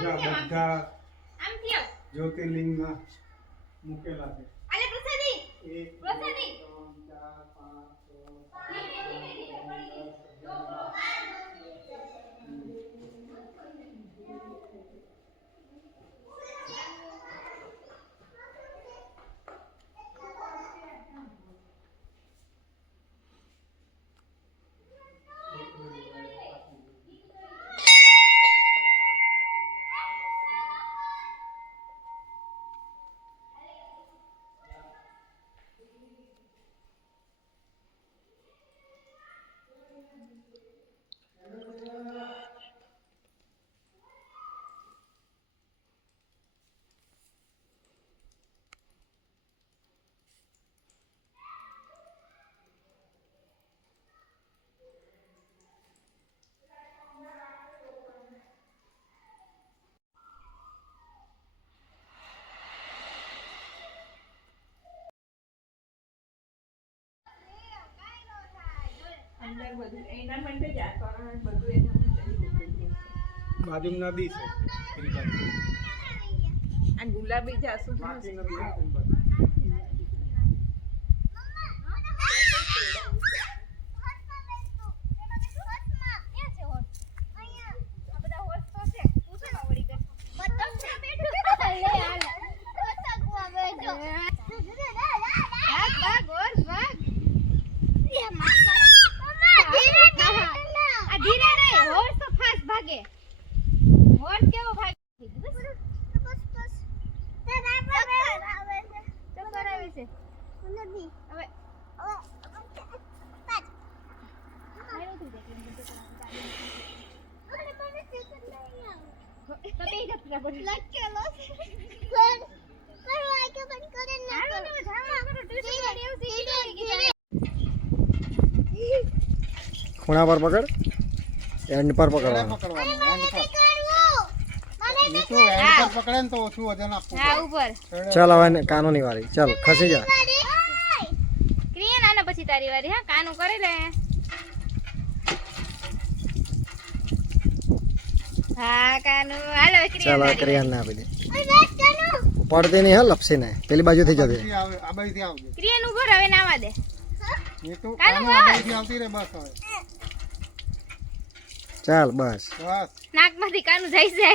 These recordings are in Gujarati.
જ્યાં બધા જ્યોતિર્લિંગમાં મૂકેલા છે. એક, બે, ત્રણ, ચાર, પાંચ, છ, બાજુ નદી છે. આ ગુલાબી જાસુ બાકી નદી છે. ખૂણા પર પકડ, એન્ડ પર પકડવાનું. પકડે ને તો ઓછું વજન આપવું. ચાલ હવે કાનોની વારી. ચાલ ખસી જા. ક્રિયા નાના પછી તારી વારી. હા કાનું કરે લે. હા કાનું હાલો ક્રિયા. ચાલ ક્રિયા ના આપી દે. પડતી નહીં. હા લપસી ને પેલી બાજુ થઈ જતી. આ બાજુથી આવજે. ક્રિયા નું ઘર હવે નાવા દે. એ તો કાનું આ બાજુથી આવતી રે. બસ હવે ચાલ બસ. નાકમાંથી કાનું જાય છે.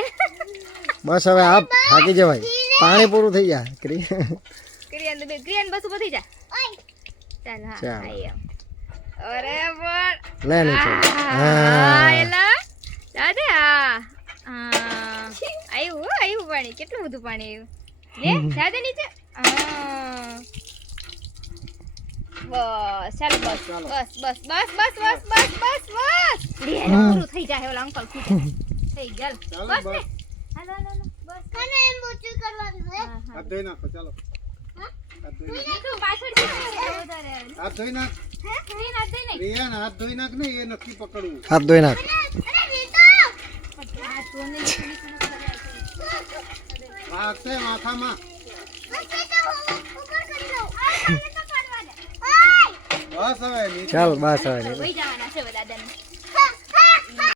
બસ હવે આપ થાકી જવાય. પાણી પૂરું થઈ જાય. ક્રિયાન બસ ઉભો થઈ જા. ચાલ હા આઈ અરે બોલ લે નીચે. હા એલા દાદે હા આવ્યું પાણી. કેટલું બધું પાણી આવ્યું. લે દાદે નીચે. બસ ચાલો બસ બસ બસ બસ બસ બસ બસ બસ પૂરું થઈ જાય. ઓલા અંકલ થઈ ગયા. બસ ને હાલો હાલો બસ કાને એમ બોચું કરવાનું છે. હાથ ધોઈ નાખો. ચાલો પાછળ હાથ ધોઈ નાખ. રિયાન હાથ ધોઈ નાખ ને. એ નથી પકડવું. હાથ ધોઈ નાખ. માથામાં બસ હવે ચાલ બસ હવે જવાના છે દાદાને.